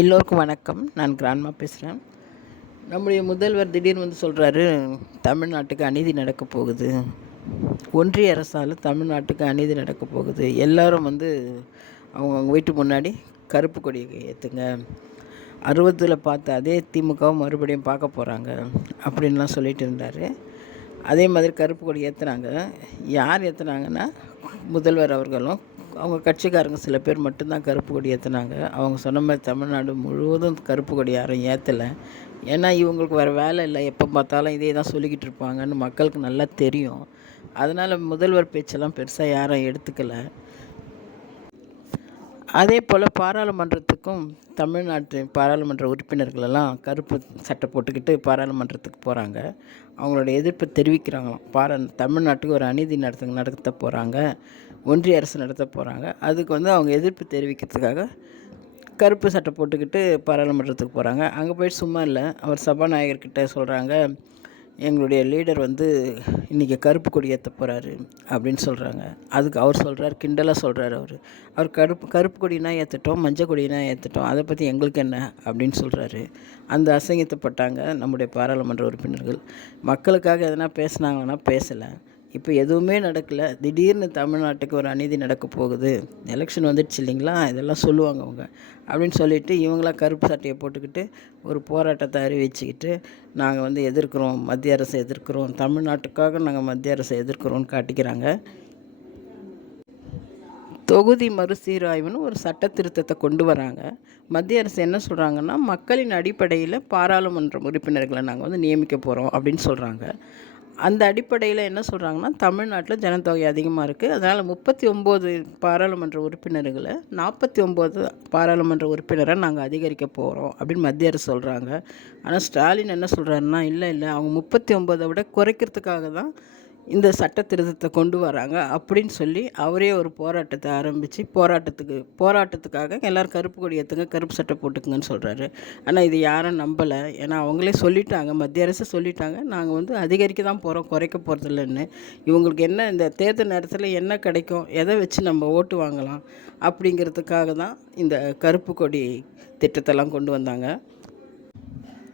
எல்லோருக்கும் வணக்கம். நான் கிராண்ட்மா பேசுகிறேன். நம்முடைய முதல்வர் திடீர்னு வந்து சொல்கிறாரு, தமிழ்நாட்டுக்கு அநீதி நடக்கப் போகுது. ஒன்றிய அரசால் தமிழ்நாட்டுக்கு அநீதி நடக்கப் போகுது. எல்லாரும் வந்து அவங்கவுங்க வீட்டு முன்னாடி கருப்பு கொடி ஏற்றுங்க. 60ல் பார்த்த அதே திமுகவும் மறுபடியும் பார்க்க போகிறாங்க அப்படின்லாம் சொல்லிட்டு இருந்தார். அதே மாதிரி கருப்பு கொடி ஏற்றுனாங்க. யார் ஏற்றுனாங்கன்னா, முதல்வர் அவர்களும் அவங்க கட்சிக்காரங்க சில பேர் மட்டும்தான் கருப்பு கொடி ஏற்றுனாங்க. அவங்க சொன்ன மாதிரி தமிழ்நாடு முழுவதும் கருப்பு கொடி யாரும் ஏற்றலை. ஏன்னா இவங்களுக்கு வேறு வேலை இல்லை, எப்போ பார்த்தாலும் இதே தான் சொல்லிக்கிட்டு இருப்பாங்கன்னு மக்களுக்கு நல்லா தெரியும். அதனால் முதல்வர் பேச்செல்லாம் பெருசாக யாரும் எடுத்துக்கலை. அதே போல் பாராளுமன்றத்துக்கும் தமிழ்நாட்டு பாராளுமன்ற உறுப்பினர்களெல்லாம் கருப்பு சட்டை போட்டுக்கிட்டு பாராளுமன்றத்துக்கு போகிறாங்க. அவங்களோட எதிர்ப்பை தெரிவிக்கிறாங்களாம். தமிழ்நாட்டுக்கு ஒரு அநீதி நடத்த போகிறாங்க, ஒன்றிய அரசு நடத்த போகிறாங்க. அதுக்கு வந்து அவங்க எதிர்ப்பு தெரிவிக்கிறதுக்காக கருப்பு சட்டை போட்டுக்கிட்டு பாராளுமன்றத்துக்கு போகிறாங்க. அங்கே போய்ட்டு சும்மா இல்லை, அவர் சபாநாயகர்கிட்ட சொல்கிறாங்க, எங்களுடைய லீடர் வந்து இன்றைக்கி கருப்பு கொடி ஏற்ற போகிறாரு அப்படின்னு சொல்கிறாங்க. அதுக்கு அவர் சொல்கிறார், கிண்டலாக சொல்கிறார். அவர் கருப்பு கொடினா ஏற்றட்டும், மஞ்சள் கொடினா ஏற்றட்டும், அதை பற்றி எங்களுக்கு என்ன அப்படின்னு சொல்கிறாரு. அந்த அசிங்கத்தைப்பட்டாங்க நம்முடைய பாராளுமன்ற உறுப்பினர்கள். மக்களுக்காக எதனா பேசுனாங்கன்னா பேசலை. இப்போ எதுவுமே நடக்கலை. திடீர்னு தமிழ்நாட்டுக்கு ஒரு அநீதி நடக்க போகுது, எலெக்ஷன் வந்துடுச்சு இல்லைங்களா, இதெல்லாம் சொல்லுவாங்க அவங்க அப்படின்னு சொல்லிவிட்டு இவங்களாம் கருப்பு சட்டையை போட்டுக்கிட்டு ஒரு போராட்டத்தை அறிவிச்சுக்கிட்டு நாங்கள் வந்து எதிர்க்கிறோம், மத்திய அரசை எதிர்க்கிறோம், தமிழ்நாட்டுக்காக நாங்கள் மத்திய அரசை எதிர்க்கிறோன்னு காட்டிக்கிறாங்க. தொகுதி மறுசீராய்வுன்னு ஒரு சட்ட திருத்தத்தை கொண்டு வராங்க. மத்திய அரசு என்ன சொல்கிறாங்கன்னா, மக்களின் அடிப்படையில் பாராளுமன்ற உறுப்பினர்களை நாங்கள் வந்து நியமிக்க போகிறோம் அப்படின்னு சொல்கிறாங்க. அந்த அடிப்படையில் என்ன சொல்கிறாங்கன்னா, தமிழ்நாட்டில் ஜனத்தொகை அதிகமாக இருக்குது, அதனால் 39 பாராளுமன்ற உறுப்பினர்களை 49 பாராளுமன்ற உறுப்பினரை நாங்கள் அதிகரிக்க போகிறோம் அப்படின்னு மத்திய அரசு சொல்கிறாங்க. ஆனால் ஸ்டாலின் என்ன சொல்கிறாருன்னா, இல்லை அவங்க 39 விட குறைக்கிறதுக்காக தான் இந்த சட்ட திருத்தத்தை கொண்டு வராங்க அப்படின்னு சொல்லி அவரே ஒரு போராட்டத்தை ஆரம்பித்து போராட்டத்துக்காக எல்லோரும் கருப்பு கொடி ஏற்றுங்க, கருப்பு சட்டை போட்டுக்குங்கன்னு சொல்கிறாரு. ஆனால் இது யாரும் நம்பலை. ஏன்னா அவங்களே சொல்லிட்டாங்க, மத்திய அரசு சொல்லிட்டாங்க, நாங்கள் வந்து அதிகரிக்க தான் போகிறோம், குறைக்க போகிறதில்லன்னு. இவங்களுக்கு என்ன இந்த தேர்தல் நேரத்தில் என்ன கிடைக்கும், எதை வச்சு நம்ம ஓட்டு வாங்கலாம் அப்படிங்கிறதுக்காக தான் இந்த கருப்பு கொடி திட்டத்தெல்லாம் கொண்டு வந்தாங்க.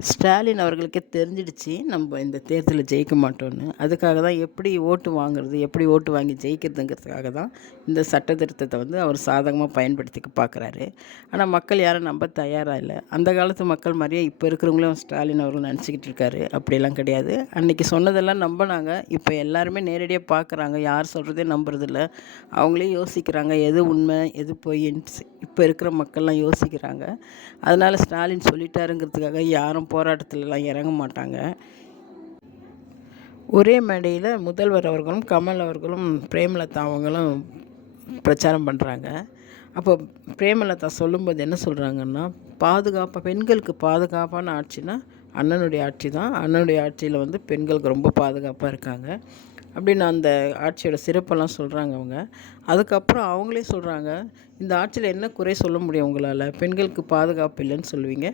ஸ்டாலின் அவர்களுக்கே தெரிஞ்சிடுச்சு நம்ம இந்த தேர்தலில் ஜெயிக்க மாட்டோன்னு. அதுக்காக தான் எப்படி ஓட்டு வாங்குறது, எப்படி ஓட்டு வாங்கி ஜெயிக்கிறதுங்கிறதுக்காக தான் இந்த சட்ட திருத்தத்தை வந்து அவர் சாதகமாக பயன்படுத்திக்க பார்க்குறாரு. ஆனால் மக்கள் யாரும் நம்ப தயாராக இல்லை. அந்த காலத்து மக்கள் மாதிரியே இப்போ இருக்கிறவங்களும் ஸ்டாலின் அவர்கள் நினச்சிக்கிட்டு இருக்காரு. அப்படியெல்லாம் கிடையாது. அன்றைக்கி சொன்னதெல்லாம் நம்பினாங்க. இப்போ எல்லாருமே நேரடியாக பார்க்குறாங்க, யார் சொல்கிறதே நம்புறதில்ல. அவங்களே யோசிக்கிறாங்க, எது உண்மை எது பொய்ன்னு இப்போ இருக்கிற மக்கள்லாம் யோசிக்கிறாங்க. அதனால் ஸ்டாலின் சொல்லிட்டாருங்கிறதுக்காக யாரும் போராட்டத்திலலாம் இறங்க மாட்டாங்க. ஒரே மேடையில் முதல்வர் அவர்களும் கமல் அவர்களும் பிரேமலதா அவங்களும் பிரச்சாரம் பண்ணுறாங்க. அப்போ பிரேமலதா சொல்லும்போது என்ன சொல்கிறாங்கன்னா, பெண்களுக்கு பாதுகாப்பான ஆட்சினா அண்ணனுடைய ஆட்சி தான். அண்ணனுடைய ஆட்சியில் வந்து பெண்களுக்கு ரொம்ப பாதுகாப்பாக இருக்காங்க அப்படின்னு அந்த ஆட்சியோட சிறப்பெல்லாம் சொல்கிறாங்க அவங்க. அதுக்கப்புறம் அவங்களே சொல்கிறாங்க, இந்த ஆட்சியில் என்ன குறை சொல்ல முடியும் உங்களால்? பெண்களுக்கு பாதுகாப்பு இல்லைன்னு சொல்லுவீங்க,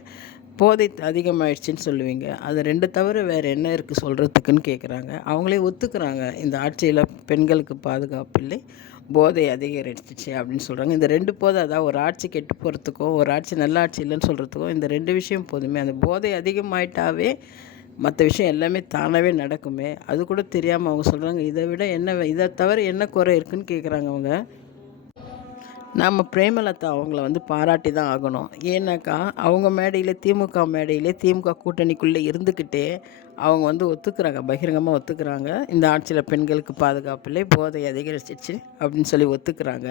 போதை அதிகமாகிடுச்சின்னு சொல்லுவீங்க, அது 2 தவிர வேறு என்ன இருக்குது சொல்கிறதுக்குன்னு கேட்குறாங்க. அவங்களே ஒத்துக்கிறாங்க, இந்த ஆட்சியில் பெண்களுக்கு பாதுகாப்பு இல்லை, போதை அதிகரிச்சிச்சு அப்படின்னு சொல்கிறாங்க. இந்த 2 போதும், அதாவது ஒரு ஆட்சி கெட்டு போகிறதுக்கும் ஒரு ஆட்சி நல்ல ஆட்சி இல்லைன்னு சொல்கிறதுக்கும் இந்த 2 விஷயம் போதுமே. அந்த போதை அதிகமாயிட்டாவே மற்ற விஷயம் எல்லாமே தானாகவே நடக்குமே. அது கூட தெரியாமல் அவங்க சொல்கிறாங்க, இதை தவிர என்ன குறை இருக்குதுன்னு கேட்குறாங்க அவங்க. நாம் பிரேமலதா அவங்கள வந்து பாராட்டி தான் ஆகணும். ஏன்னாக்கா அவங்க மேடையில் திமுக கூட்டணிக்குள்ளே இருந்துக்கிட்டே அவங்க வந்து ஒத்துக்கிறாங்க, பகிரங்கமாக ஒத்துக்கிறாங்க, இந்த ஆட்சியில் பெண்களுக்கு பாதுகாப்பு இல்லை, போதை அதிகரிச்சிச்சு அப்படின்னு சொல்லி ஒத்துக்கிறாங்க.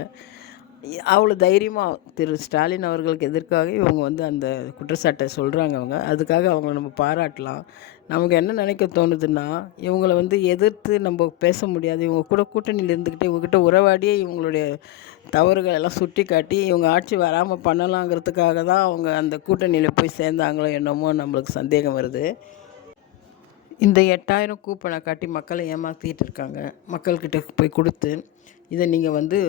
அவ்வளோ தைரியமாக திரு ஸ்டாலின் அவர்களுக்கு எதிர்க்காக இவங்க வந்து அந்த குற்றச்சாட்டை சொல்கிறாங்க அவங்க. அதுக்காக அவங்கள நம்ம பாராட்டலாம். நமக்கு என்ன நினைக்க தோணுதுன்னா, இவங்கள வந்து எதிர்த்து நம்ம பேச முடியாது. இவங்க கூட கூட்டணியில் இருந்துக்கிட்டே இவங்ககிட்ட உறவாடியே இவங்களுடைய தவறுகள் எல்லாம் சுட்டி காட்டி இவங்க ஆட்சி வராமல் பண்ணலாங்கிறதுக்காக தான் அவங்க அந்த கூட்டணியில் போய் சேர்ந்தாங்களோ என்னமோ நம்மளுக்கு சந்தேகம் வருது. இந்த 8000 கூப்பனை காட்டி மக்களை ஏமாற்றிட்டு இருக்காங்க. மக்கள்கிட்ட போய் கொடுத்து, இதை நீங்கள் வந்து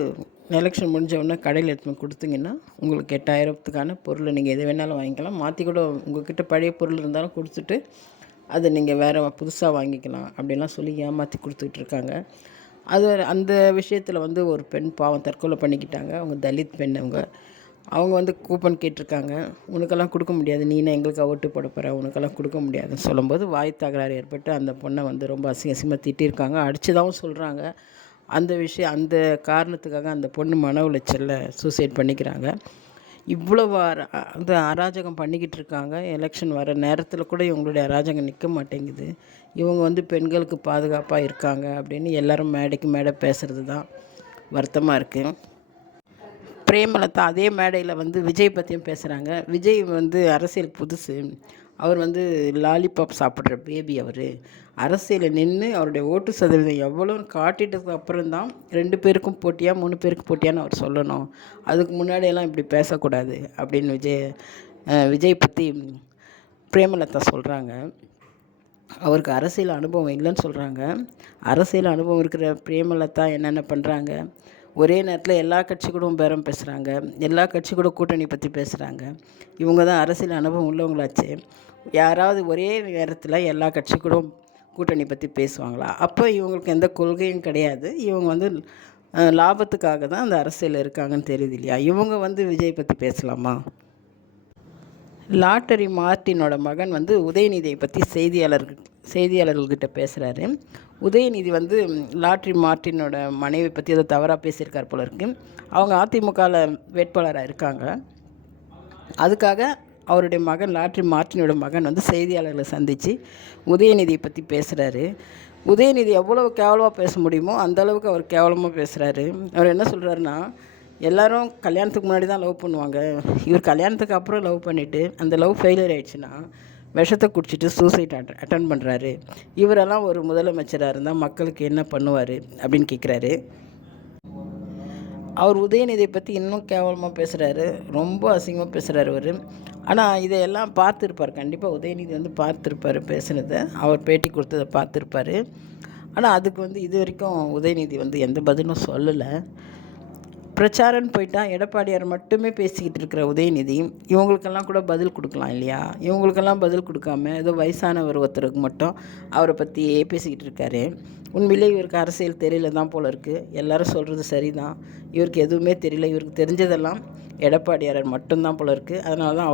எலெக்ஷன் முடிஞ்ச கடையில் எடுத்துன்னு கொடுத்தீங்கன்னா உங்களுக்கு 8000த்துக்கான பொருளை நீங்கள் எது வேணாலும் வாங்கிக்கலாம். மாற்றி கூட உங்கள்கிட்ட பழைய பொருள் இருந்தாலும் கொடுத்துட்டு அதை நீங்கள் வேறு புதுசாக வாங்கிக்கலாம் அப்படிலாம் சொல்லி ஏமாற்றி கொடுத்துக்கிட்டு இருக்காங்க. அந்த விஷயத்தில் வந்து ஒரு பெண் பாவம் தற்கொலை பண்ணிக்கிட்டாங்க. அவங்க தலித் பெண் அவங்க. அவங்க வந்து கூப்பன் கேட்டிருக்காங்க. உனக்கெல்லாம் கொடுக்க முடியாது, நீனே எங்களுக்கு ஓட்டு போட போகிற, உனக்கெல்லாம் கொடுக்க முடியாதுன்னு சொல்லும்போது வாய் தகராறு ஏற்பட்டு அந்த பொண்ணை வந்து ரொம்ப அசிங்கமாக திட்டியிருக்காங்க, அடிச்சதாகவும் சொல்கிறாங்க. அந்த விஷயம் அந்த காரணத்துக்காக அந்த பொண்ணு மன உளைச்சலில் சூசைட் பண்ணிக்கிறாங்க. இவ்வளவு அந்த அராஜகம் பண்ணிக்கிட்டு இருக்காங்க. எலெக்ஷன் வர நேரத்தில் கூட இவங்களுடைய அராஜகம் நிற்க மாட்டேங்குது. இவங்க வந்து பெண்களுக்கு பாதுகாப்பாக இருக்காங்க அப்படின்னு எல்லோரும் மேடைக்கு மேடை பேசுகிறது தான் வருத்தமாக இருக்குது. பிரேமலதா அதே மேடையில் வந்து விஜய் பற்றியும் பேசுகிறாங்க. விஜய் வந்து அரசியல் புதுசு, அவர் வந்து லாலிபாப் சாப்பிட்ற பேபி. அவர் அரசியலில் நின்று அவருடைய ஓட்டு சதவீதம் எவ்வளோன்னு காட்டிட்டதுக்கு அப்புறம்தான் 2 பேருக்கும் போட்டியா 3 பேருக்கு போட்டியான்னு அவர் சொல்லணும். அதுக்கு முன்னாடியெல்லாம் இப்படி பேசக்கூடாது அப்படின்னு விஜய் பற்றி பிரேமலதா சொல்கிறாங்க. அவருக்கு அரசியல் அனுபவம் இல்லைன்னு சொல்கிறாங்க. அரசியல் அனுபவம் இருக்கிற பிரேமலதா என்னென்ன பண்ணுறாங்க, ஒரே நேரத்தில் எல்லா கட்சி கூடவும் பேரம் பேசுகிறாங்க, எல்லா கட்சி கூட கூட்டணி பற்றி பேசுகிறாங்க. இவங்க தான் அரசியல் அனுபவம் உள்ளவங்களாச்சு. யாராவது ஒரே நேரத்தில் எல்லா கட்சி கூடவும் கூட்டணி பற்றி பேசுவாங்களா? அப்போ இவங்களுக்கு எந்த கொள்கையும் கிடையாது. இவங்க வந்து லாபத்துக்காக தான் அந்த அரசியல் இருக்காங்கன்னு தெரியுது இல்லையா? இவங்க வந்து விஜய் பற்றி பேசலாமா? லாட்டரி மார்ட்டினோட மகன் வந்து உதயநிதியை பற்றி செய்தியாளர்கள்கிட்ட பேசுகிறாரு. உதயநிதி வந்து லாட்ரி மார்ட்டினோட மனைவி பற்றி ஏதோ தவறாக பேசியிருக்கார் போல இருக்கு. அவங்க அதிமுகவில் வேட்பாளராக இருக்காங்க. அதுக்காக அவருடைய மகன் லாட்ரி மார்ட்டினோட மகன் வந்து செய்தியாளர்களை சந்தித்து உதயநிதியை பற்றி பேசுகிறாரு. உதயநிதி எவ்வளோ கேவலமாக பேச முடியுமோ அந்தளவுக்கு அவர் கேவலமாக பேசுகிறாரு. அவர் என்ன சொல்கிறாருன்னா, எல்லோரும் கல்யாணத்துக்கு முன்னாடி தான் லவ் பண்ணுவாங்க, இவர் கல்யாணத்துக்கு அப்புறம் லவ் பண்ணிவிட்டு அந்த லவ் ஃபெயிலியர் ஆகிடுச்சுன்னா விஷத்தை குடிச்சிட்டு சூசைட் அட்டன் பண்ணுறாரு. இவரெல்லாம் ஒரு முதலமைச்சராக இருந்தால் மக்களுக்கு என்ன பண்ணுவார் அப்படின்னு கேட்குறாரு. அவர் உதயநிதியை பற்றி இன்னும் கேவலமாக பேசுகிறாரு, ரொம்ப அசிங்கமாக பேசுகிறாரு அவர். ஆனால் இதையெல்லாம் பார்த்துருப்பார், கண்டிப்பாக உதயநிதி வந்து பார்த்துருப்பார், பேசுனதை அவர் பேட்டி கொடுத்ததை பார்த்துருப்பார். ஆனால் அதுக்கு வந்து இது வரைக்கும் உதயநிதி வந்து எந்த பதிலும் சொல்லலை. பிரச்சாரம்னு போயிட்டால் எடப்பாடியார் மட்டுமே பேசிக்கிட்டு இருக்கிற உதயநிதி இவங்களுக்கெல்லாம் கூட பதில் கொடுக்கலாம் இல்லையா? இவங்களுக்கெல்லாம் பதில் கொடுக்காம ஏதோ வயசானவர் ஒருத்தருக்கு மட்டும் அவரை பற்றியே பேசிக்கிட்டு இருக்காரு. உண்மையிலே இவருக்கு அரசியல் தெரியல தான் போல இருக்குது. எல்லோரும் சொல்கிறது சரி தான், இவருக்கு எதுவுமே தெரியல, இவருக்கு தெரிஞ்சதெல்லாம் எடப்பாடியார் மட்டும்தான் போல இருக்குது. அதனால தான்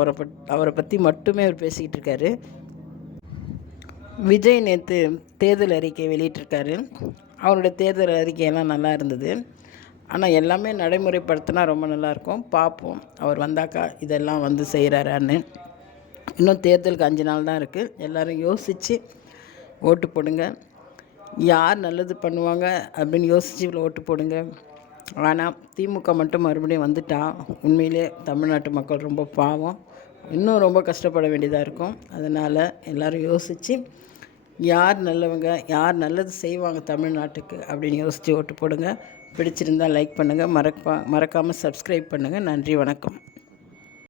அவரை பற்றி மட்டுமே அவர் பேசிக்கிட்டு இருக்காரு. விஜய் நேற்று தேர்தல் அறிக்கை வெளியிட்டிருக்காரு. அவருடைய தேர்தல் அறிக்கையெல்லாம் நல்லா இருந்தது. ஆனால் எல்லாமே நடைமுறைப்படுத்தினா ரொம்ப நல்லாயிருக்கும். பார்ப்போம் அவர் வந்தாக்கா இதெல்லாம் வந்து செய்கிறாரான்னு. இன்னும் தேர்தலுக்கு 5 நாள் தான் இருக்குது. எல்லோரும் யோசித்து ஓட்டு போடுங்க. யார் நல்லது பண்ணுவாங்க அப்படின்னு யோசித்து இவ்வளோ ஓட்டு போடுங்க. ஆனால் திமுக மட்டும் மறுபடியும் வந்துட்டா உண்மையிலே தமிழ்நாட்டு மக்கள் ரொம்ப பாவம், இன்னும் ரொம்ப கஷ்டப்பட வேண்டியதாக இருக்கும். அதனால் எல்லோரும் யோசித்து யார் நல்லவங்க, யார் நல்லது செய்வாங்க தமிழ்நாட்டுக்கு அப்படின்னு யோசித்து ஓட்டு போடுங்க. பிடிச்சிருந்தால் லைக் பண்ணுங்கள், மறக்காமல் சப்ஸ்கிரைப் பண்ணுங்கள். நன்றி, வணக்கம்.